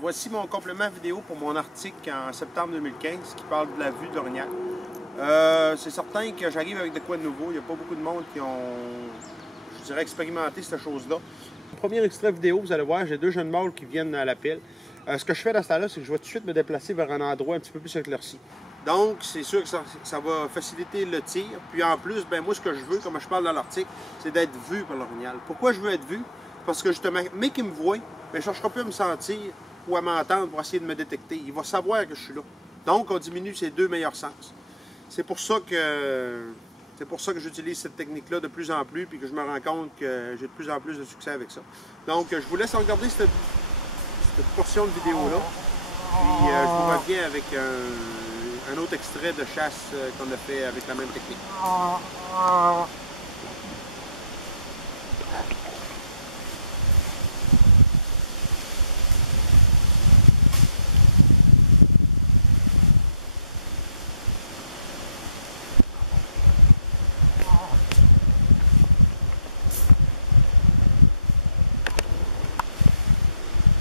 Voici mon complément vidéo pour mon article en septembre 2015 qui parle de la vue de l'orignal. C'est certain que j'arrive avec de quoi de nouveau. Il n'y a pas beaucoup de monde qui ont, je dirais, expérimenté cette chose-là. Premier extrait vidéo, vous allez voir, j'ai deux jeunes mâles qui viennent à la pile. Ce que je fais dans ce temps-là, c'est que je vais tout de suite me déplacer vers un endroit un petit peu plus éclairci. Donc, c'est sûr que ça va faciliter le tir. Puis en plus, ben moi, ce que je veux, comme je parle dans l'article, c'est d'être vu par l'orignal. Pourquoi je veux être vu? Parce que justement, mais qu'il me voit, ben, je ne chercherai plus à me sentir ou à m'entendre pour essayer de me détecter. Il va savoir que je suis là. Donc, on diminue ses deux meilleurs sens. C'est pour ça que j'utilise cette technique-là de plus en plus, puis que je me rends compte que j'ai de plus en plus de succès avec ça. Donc, je vous laisse regarder cette portion de vidéo-là. Puis, je vous reviens avec un autre extrait de chasse qu'on a fait avec la même technique.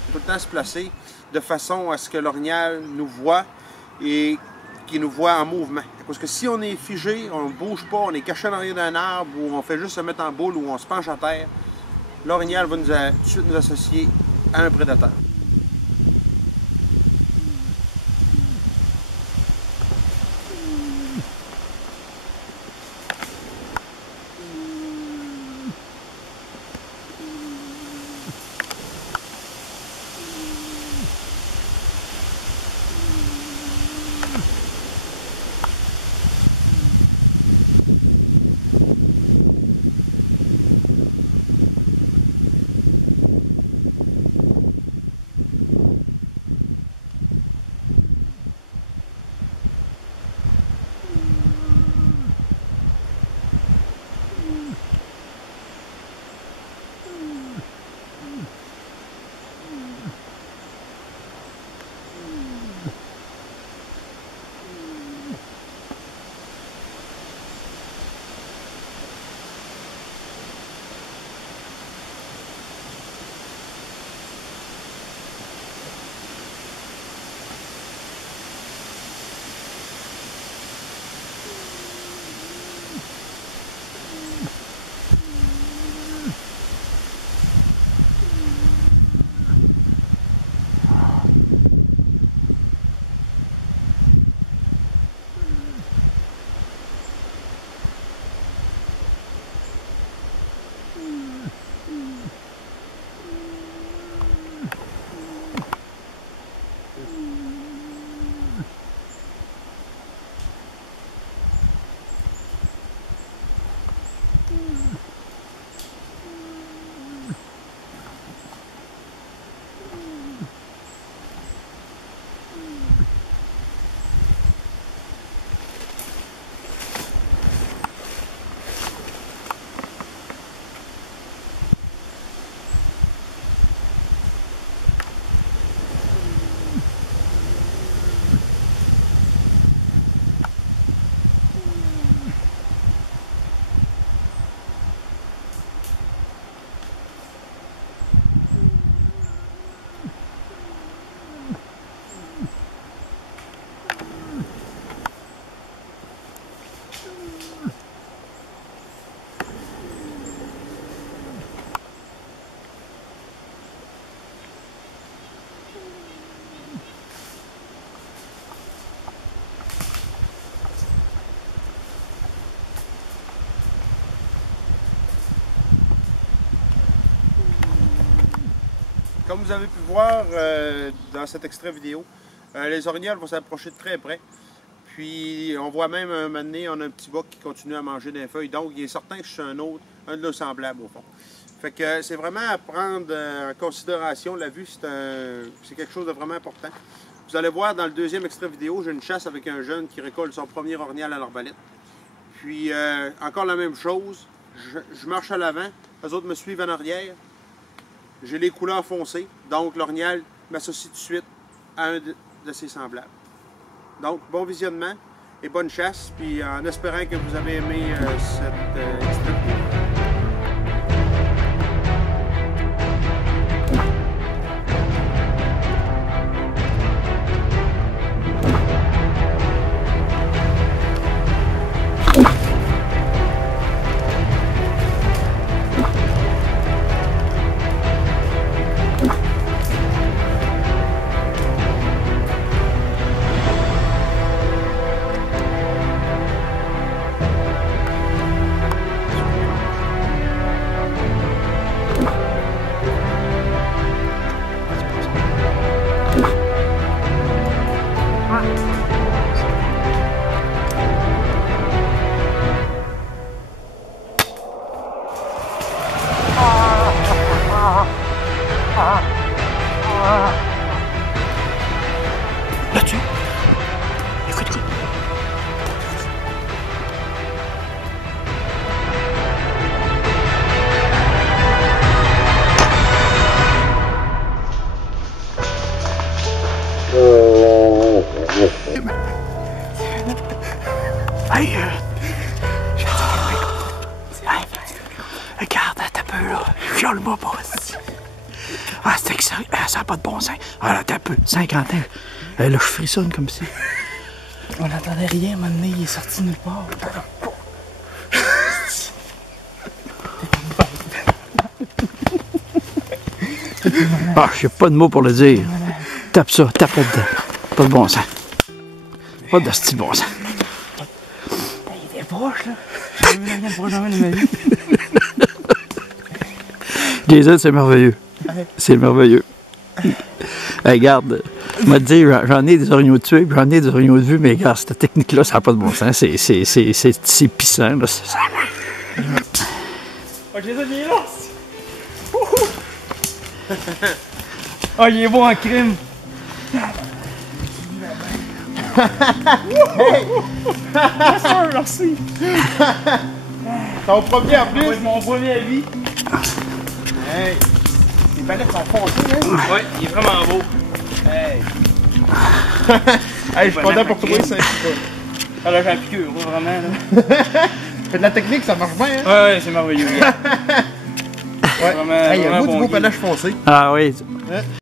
Tout le temps se placer de façon à ce que l'orignal nous voit et qu'il nous voit en mouvement. Parce que si on est figé, on ne bouge pas, on est caché dans rien d'un arbre ou on fait juste se mettre en boule ou on se penche à terre, l'orignal va tout de suite nous associer à un prédateur. Comme vous avez pu voir dans cet extrait vidéo, les orignals vont s'approcher de très près. Puis on voit même un moment donné, on a un petit boc qui continue à manger des feuilles. Donc il est certain que je suis un de leurs semblables au fond. Fait que c'est vraiment à prendre en considération. La vue, c'est quelque chose de vraiment important. Vous allez voir dans le deuxième extrait vidéo, j'ai une chasse avec un jeune qui récolte son premier orignal à l'arbalète. Puis encore la même chose, je marche à l'avant, les autres me suivent en arrière. J'ai les couleurs foncées, donc l'orignal m'associe tout de suite à un de ses semblables. Donc, bon visionnement et bonne chasse, puis en espérant que vous avez aimé cette extrait vidéo. Hey, regarde, t'as peu là. Viole-moi pas. Ah, c'est excellent. Ça n'a pas de bon sens. Ah, là, t'as peu. 50 ans. Là, je frissonne comme si. On n'entendait rien, à un moment donné, il est sorti nulle part. Ah, j'ai pas de mots pour le dire. Tape ça, tape là-dedans. Pas de bon sens. Pas de style bon sens. Il est proche, là. J'ai jamais vu la proche de ma vie. Jason, c'est merveilleux. C'est merveilleux. Hey, regarde, je vais te dire, j'en ai des orignaux de tuer, puis j'en ai des orignaux de vue, mais regarde, cette technique-là, ça n'a pas de bon sens. C'est pissant, là. Ok, ça, il est là! Ah, il est beau en crime! Merci! Ton premier en plus! Ça va être mon premier à vie! Hey! Les palettes sont foncées, hein? Ouais, il est vraiment beau! Hey! Hey, je suis content pour toi, ça. Ah là, j'ai la piqûre, vraiment, là. Fais de la technique, ça marche bien, hein? Ouais, c'est merveilleux, regarde. Ouais. Vraiment, Hey, il y a vraiment un beau bon du beau guide. pelage foncé. Ah oui. Hein?